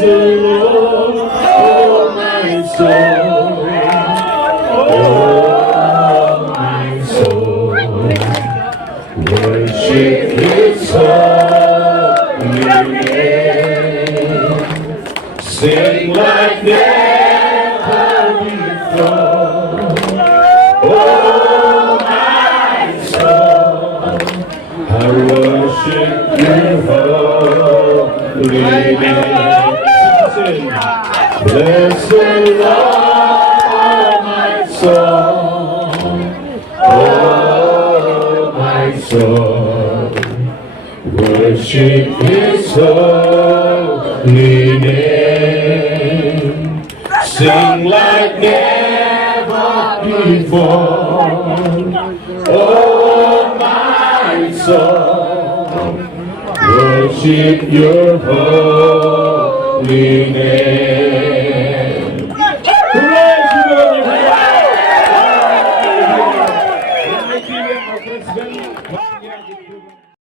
the Lord, oh my soul, oh my soul, worship His holy name. Sing like never before, oh my soul, I worship Your holy name. Bless the Lord, my soul, oh my soul, worship His holy name. Sing like never before, oh my soul, worship Your holy name.